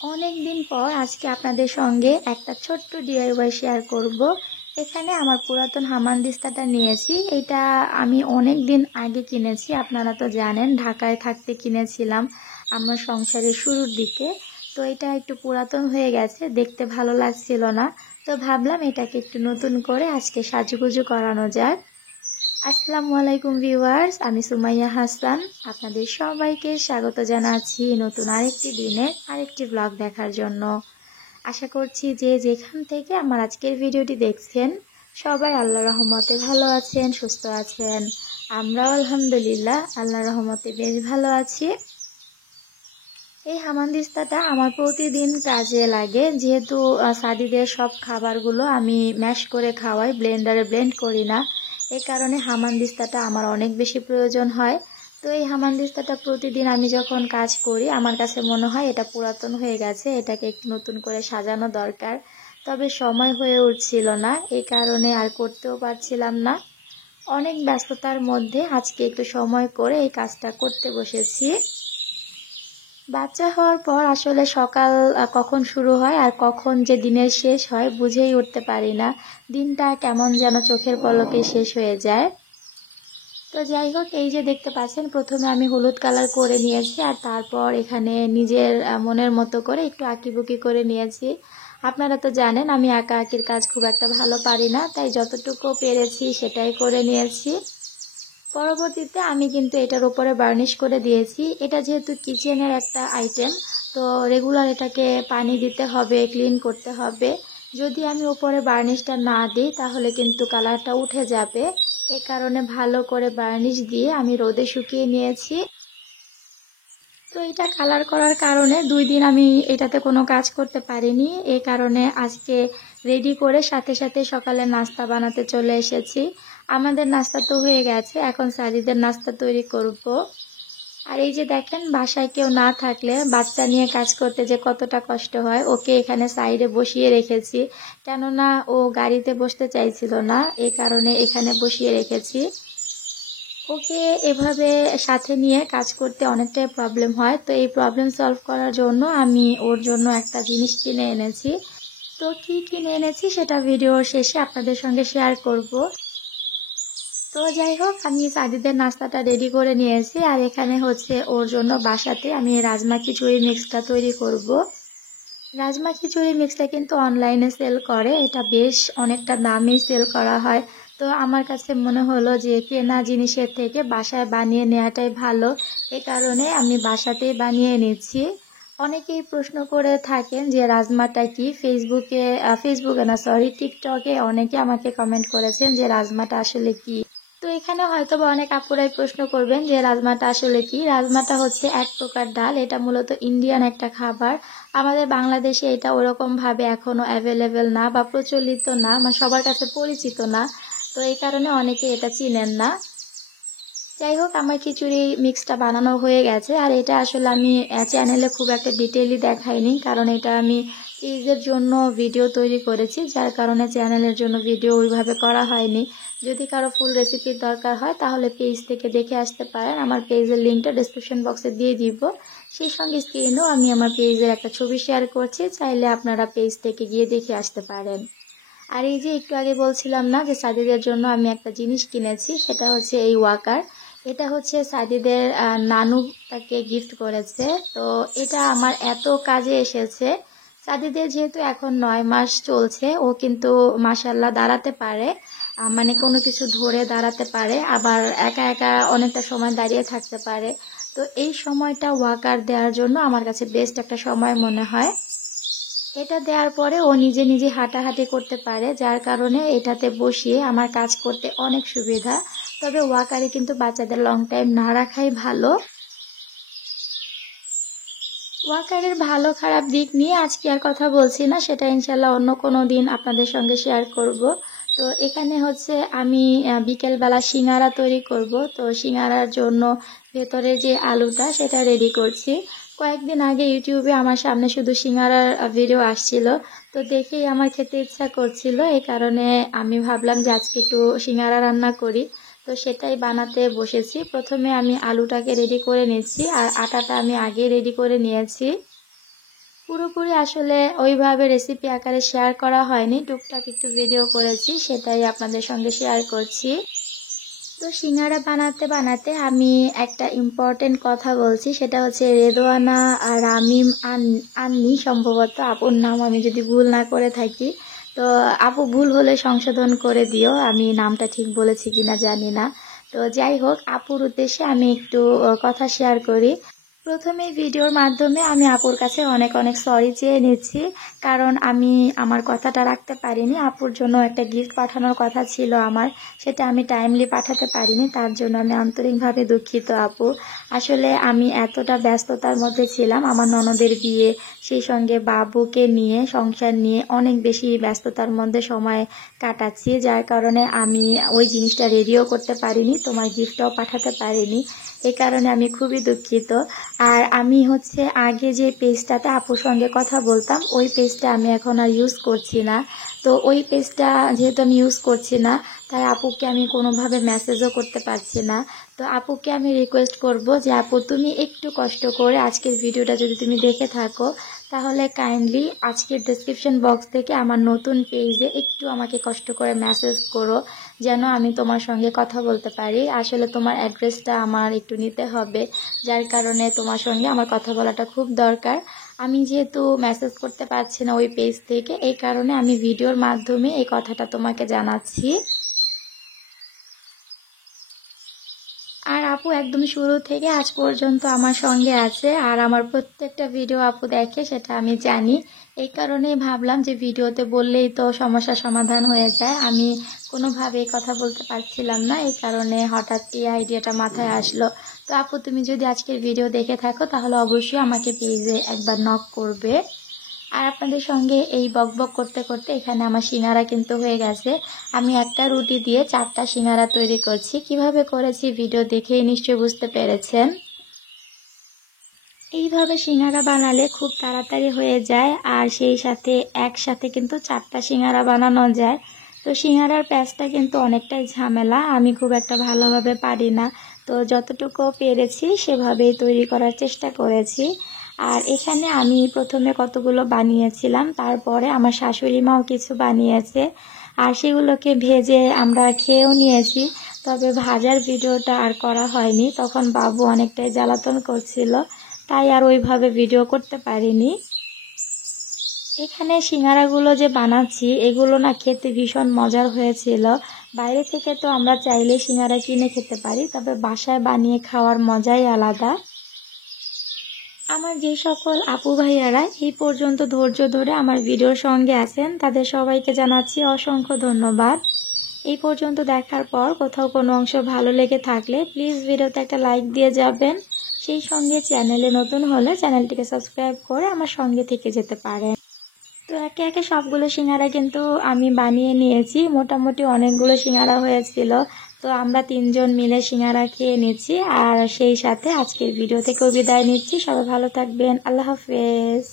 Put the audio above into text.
অনেক দিন পর আজকে আপনাদের সঙ্গে একটা ছোট্ট ডিআইওয়াই শেয়ার করব। এখানে আমার পুরাতন হামানদিস্তাটা নিয়েছি। এটা আমি অনেক দিন আগে কিনেছি, আপনারা তো জানেন ঢাকায় থাকতে কিনেছিলাম আমার সংসারের শুরুর দিকে। তো এটা একটু পুরাতন হয়ে গেছে, দেখতে ভালো লাগছিল না। তো ভাবলাম এটাকে একটু নতুন করে আজকে সাজুগুজু করানো যাক। আসসালামু আলাইকুম ভিউয়ার্স, আমি সুমাইয়া হাসান। আপনাদের সবাইকে স্বাগত জানাচ্ছি নতুন আরেকটি দিনের আরেকটি ব্লগ দেখার জন্য। আশা করছি যে যেখান থেকে আমার আজকের ভিডিওটি দেখছেন সবাই আল্লাহর রহমতে ভালো আছেন, সুস্থ আছেন। আমরাও আলহামদুলিল্লাহ আল্লাহর রহমতে বেশ ভালো আছি। এই হামানদিস্তাটা আমার প্রতিদিন কাজে লাগে, যেহেতু সাদিদের সব খাবারগুলো আমি ম্যাশ করে খাওয়াই, ব্লেন্ডারে ব্লেন্ড করি না। এই কারণে হামানদিস্তাটা আমার অনেক বেশি প্রয়োজন হয়। তো এই হামানদিস্তাটা প্রতিদিন আমি যখন কাজ করি আমার কাছে মনে হয় এটা পুরাতন হয়ে গেছে, এটাকে একটু নতুন করে সাজানো দরকার। তবে সময় হয়ে উঠছিল না, এই কারণে আর করতেও পারছিলাম না। অনেক ব্যস্ততার মধ্যে আজকে একটু সময় করে এই কাজটা করতে বসেছি। বাচ্চা হওয়ার পর আসলে সকাল কখন শুরু হয় আর কখন যে দিনের শেষ হয় বুঝেই উঠতে পারি না। দিনটা কেমন যেন চোখের পলকে শেষ হয়ে যায়। তো যাই হোক, এই যে দেখতে পাচ্ছেন প্রথমে আমি হলুদ কালার করে নিয়েছি আর তারপর এখানে নিজের মনের মতো করে একটু আঁকিবুকি করে নিয়েছি। আপনারা তো জানেন আমি আঁকা আঁকির কাজ খুব একটা ভালো পারি না, তাই যতটুকু পেরেছি সেটাই করে নিয়েছি। পরবর্তীতে আমি কিন্তু এটার উপরে বার্নিশ করে দিয়েছি। এটা যেহেতু কিচেনের একটা আইটেম, তো রেগুলার এটাকে পানি দিতে হবে, ক্লিন করতে হবে। যদি আমি উপরে বার্নিশটা না দিই তাহলে কিন্তু কালারটা উঠে যাবে। এ কারণে ভালো করে বার্নিশ দিয়ে আমি রোদে শুকিয়ে নিয়েছি। তো এটা কালার করার কারণে 2 দিন আমি এটাতে কোনো কাজ করতে পারিনি। এই কারণে আজকে রেডি করে সাথে সাথে সকালে নাস্তা বানাতে চলে এসেছি। আমাদের নাস্তা তো হয়ে গেছে, এখন সাজিদের নাস্তা তৈরি করব। আর এই যে দেখেন, বাসায় কেউ না থাকলে বাচ্চা নিয়ে কাজ করতে যে কতটা কষ্ট হয়। ওকে এখানে সাইডে বসিয়ে রেখেছি, কেননা ও গাড়িতে বসতে চাইছিল না, এই কারণে এখানে বসিয়ে রেখেছি। ওকে এভাবে সাথে নিয়ে কাজ করতে অনেকটাই প্রবলেম হয়। তো এই প্রবলেম সলভ করার জন্য আমি ওর জন্য একটা জিনিস কিনে এনেছি। তো কি কিনে এনেছি সেটা ভিডিওর শেষে আপনাদের সঙ্গে শেয়ার করব। তো যাই হোক, আমি সাদিদের নাস্তাটা রেডি করে নিয়েছি আর এখানে হচ্ছে ওর জন্য বাসাতে আমি রাজমা খিচুড়ি মিক্সটা তৈরি করব। রাজমা খিচুড়ি মিক্সটা কিন্তু অনলাইনে সেল করে, এটা বেশ অনেকটা দামে সেল করা হয়। তো আমার কাছে মনে হলো যে কেনা জিনিসের থেকে বাসায় বানিয়ে নেওয়াটাই ভালো, এ কারণে আমি বাসাতেই বানিয়ে নিচ্ছি। অনেকেই প্রশ্ন করে থাকেন যে রাজমাটা কি। ফেসবুকে না, সরি, টিকটকে অনেকে আমাকে কমেন্ট করেছেন যে রাজমাটা আসলে কি। তো এখানে হয়তো বা অনেক আপুরাই প্রশ্ন করবেন যে রাজমাটা আসলে কি। রাজমাটা হচ্ছে এক প্রকার ডাল, এটা মূলত ইন্ডিয়ান একটা খাবার। আমাদের বাংলাদেশে এটা ওরকম ভাবে এখনো অ্যাভেলেবেল না বা প্রচলিত না, মানে সবার কাছে পরিচিত না। তো এই কারণে অনেকে এটা চিনেন না। যাই হোক, আমার খিচুড়ি মিক্সটা বানানো হয়ে গেছে আর এটা আসলে আমি চ্যানেলে খুব একটা ডিটেইলি দেখাইনি, কারণ এটা আমি পেজের জন্য ভিডিও তৈরি করেছি, যার কারণে চ্যানেলের জন্য ভিডিও ওইভাবে করা হয়নি। যদি কারো ফুল রেসিপির দরকার হয় তাহলে পেজ থেকে দেখে আসতে পারেন, আমার পেজের লিঙ্কটা ডিসক্রিপশন বক্সে দিয়ে দিব। সেই সঙ্গে স্ক্রিনেও আমি আমার পেজের একটা ছবি শেয়ার করছি, চাইলে আপনারা পেজ থেকে গিয়ে দেখে আসতে পারেন। আর এই যে একটু আগে বলছিলাম না যে সাদিদের জন্য আমি একটা জিনিস কিনেছি, সেটা হচ্ছে এই ওয়াকার। এটা হচ্ছে সাদিদের নানু তাকে গিফট করেছে। তো এটা আমার এত কাজে এসেছে। সাদিদের যেহেতু এখন 9 মাস চলছে, ও কিন্তু মাশাল্লাহ দাঁড়াতে পারে, মানে কোনো কিছু ধরে দাঁড়াতে পারে, আবার একা একা অনেকটা সময় দাঁড়িয়ে থাকতে পারে। তো এই সময়টা ওয়াকার দেওয়ার জন্য আমার কাছে বেস্ট একটা সময় মনে হয়। এটা দেওয়ার পরে ও নিজে নিজে হাঁটাহাঁটি করতে পারে, যার কারণে এটাতে বসিয়ে আমার কাজ করতে অনেক সুবিধা। তবে ওয়াকারে কিন্তু বাচ্চাদের লং টাইম না রাখাই ভালো। ওয়াকারের ভালো খারাপ দিক নিয়ে আজকে আর কথা বলছি না, সেটা ইনশাল্লাহ অন্য কোনো দিন আপনাদের সঙ্গে শেয়ার করব। তো এখানে হচ্ছে আমি বিকেলবেলা সিঙ্গারা তৈরি করব। তো সিঙ্গারার জন্য ভেতরে যে আলুটা সেটা রেডি করছি। কয়েকদিন আগে ইউটিউবে আমার সামনে শুধু সিঙ্গারার ভিডিও আসছিল, তো দেখেই আমার খেতে ইচ্ছা করছিল, এই কারণে আমি ভাবলাম যে আজকে একটু সিঙ্গারা রান্না করি। তো সেটাই বানাতে বসেছি। প্রথমে আমি আলুটাকে রেডি করে নিচ্ছি আর আটাটা আমি আগে রেডি করে নিয়েছি। পুরোপুরি আসলে ওইভাবে রেসিপি আকারে শেয়ার করা হয়নি, টুকটাক একটু ভিডিও করেছি, সেটাই আপনাদের সঙ্গে শেয়ার করছি। তো সিঙ্গারা বানাতে বানাতে আমি একটা ইম্পর্টেন্ট কথা বলছি, সেটা হচ্ছে রেদওয়ানা আর রামিম আন্নি, সম্ভবত আপুর নাম, আমি যদি ভুল না করে থাকি। তো আপু ভুল হলে সংশোধন করে দিও, আমি নামটা ঠিক বলেছি কিনা জানি না। তো যাই হোক, আপুর উদ্দেশ্যে আমি একটু কথা শেয়ার করি। প্রথমে ভিডিওর মাধ্যমে আমি আপুর কাছে অনেক অনেক সরি চেয়ে নিচ্ছি, কারণ আমি আমার কথাটা রাখতে পারিনি। আপুর জন্য একটা গিফট পাঠানোর কথা ছিল আমার, সেটা আমি টাইমলি পাঠাতে পারিনি, তার জন্য আমি আন্তরিকভাবে দুঃখিত আপু। আসলে আমি এতটা ব্যস্ততার মধ্যে ছিলাম, আমার ননদের বিয়ে, সেই সঙ্গে বাবুকে নিয়ে, সংসার নিয়ে অনেক বেশি ব্যস্ততার মধ্যে সময় কাটাচ্ছি, যার কারণে আমি ওই জিনিসটা রেডিও করতে পারিনি, তোমার গিফটটাও পাঠাতে পারিনি। এই কারণে আমি খুবই দুঃখিত। আর আমি হচ্ছে আগে যে পেজটাতে আপুর সঙ্গে কথা বলতাম, ওই পেজটা আমি এখন আর ইউজ করছি না। তো ওই পেজটা যেহেতু আমি ইউজ করছি না, তাই আপুকে আমি কোনোভাবে মেসেজও করতে পারছি না। তো আপুকে আমি রিকোয়েস্ট করব যে আপু, তুমি একটু কষ্ট করে আজকের ভিডিওটা যদি তুমি দেখে থাকো, তাহলে কাইন্ডলি আজকের ডেসক্রিপশন বক্স থেকে আমার নতুন পেজে একটু আমাকে কষ্ট করে মেসেজ করো, যেন আমি তোমার সঙ্গে কথা বলতে পারি। আসলে তোমার অ্যাড্রেসটা আমার একটু নিতে হবে, যার কারণে তোমার সঙ্গে আমার কথা বলাটা খুব দরকার। আমি যেহেতু মেসেজ করতে পারছি না ওই পেজ থেকে, এই কারণে আমি ভিডিওর মাধ্যমে এই কথাটা তোমাকে জানাচ্ছি। আর আপু একদম শুরু থেকে আজ পর্যন্ত আমার সঙ্গে আছে, আর আমার প্রত্যেকটা ভিডিও আপু দেখে, সেটা আমি জানি। এই কারণেই ভাবলাম যে ভিডিওতে বললেই তো সমস্যার সমাধান হয়ে যায়। আমি কোনোভাবেই কথা বলতে পারছিলাম না, এই কারণে হঠাৎ এই আইডিয়াটা মাথায় আসলো। তো আপু, তুমি যদি আজকের ভিডিও দেখে থাকো, তাহলে অবশ্যই আমাকে পেজে একবার নক করবে। আর আপনাদের সঙ্গে এই বকবক করতে করতে এখানে আমার সিঙ্গারা কিন্তু হয়ে গেছে। আমি একটা রুটি দিয়ে 4টা সিঙ্গারা তৈরি করছি। কিভাবে করেছি ভিডিও দেখেই নিশ্চয়ই বুঝতে পেরেছেন। এইভাবে সিঙ্গারা বানালে খুব তাড়াতাড়ি হয়ে যায়, আর সেই সাথে একসাথে কিন্তু 4টা সিঙ্গারা বানানো যায়। তো সিঙ্গারার প্যাঁচটা কিন্তু অনেকটাই ঝামেলা, আমি খুব একটা ভালোভাবে পারি না। তো যতটুকু পেরেছি সেভাবেই তৈরি করার চেষ্টা করেছি। আর এখানে আমি প্রথমে কতগুলো বানিয়েছিলাম, তারপরে আমার শাশুড়ি মাও কিছু বানিয়েছে, আর সেগুলোকে ভেজে আমরা খেয়েও নিয়েছি। তবে ভাজার ভিডিওটা আর করা হয়নি, তখন বাবু অনেকটাই জ্বালাতন করছিল, তাই আর ওইভাবে ভিডিও করতে পারিনি। এখানে সিঙ্গারাগুলো যে বানাচ্ছি, এগুলো না খেতে ভীষণ মজার হয়েছিল। বাইরে থেকে তো আমরা চাইলে সিঙ্গারা কিনে খেতে পারি, তবে বাসায় বানিয়ে খাওয়ার মজাই আলাদা। আমার যে সকল আপু ভাইয়ারা এই পর্যন্ত ধৈর্য ধরে আমার ভিডিওর সঙ্গে আছেন, তাদের সবাইকে জানাচ্ছি অসংখ্য ধন্যবাদ। এই পর্যন্ত দেখার পর কোথাও কোনো অংশ ভালো লেগে থাকলে প্লিজ ভিডিওতে একটা লাইক দিয়ে যাবেন। সেই সঙ্গে চ্যানেলে নতুন হলে চ্যানেলটিকে সাবস্ক্রাইব করে আমার সঙ্গে থেকে যেতে পারেন। তো একে একে সবগুলো সিঙ্গারা কিন্তু আমি বানিয়ে নিয়েছি, মোটামুটি অনেকগুলো সিঙ্গারা হয়েছিল। তো আমরা 3জন মিলে সিঙ্গারা খেয়ে নিচ্ছি, আর সেই সাথে আজকের ভিডিও থেকেও বিদায় নিচ্ছি। সবাই ভালো থাকবেন, আল্লাহ হাফেজ।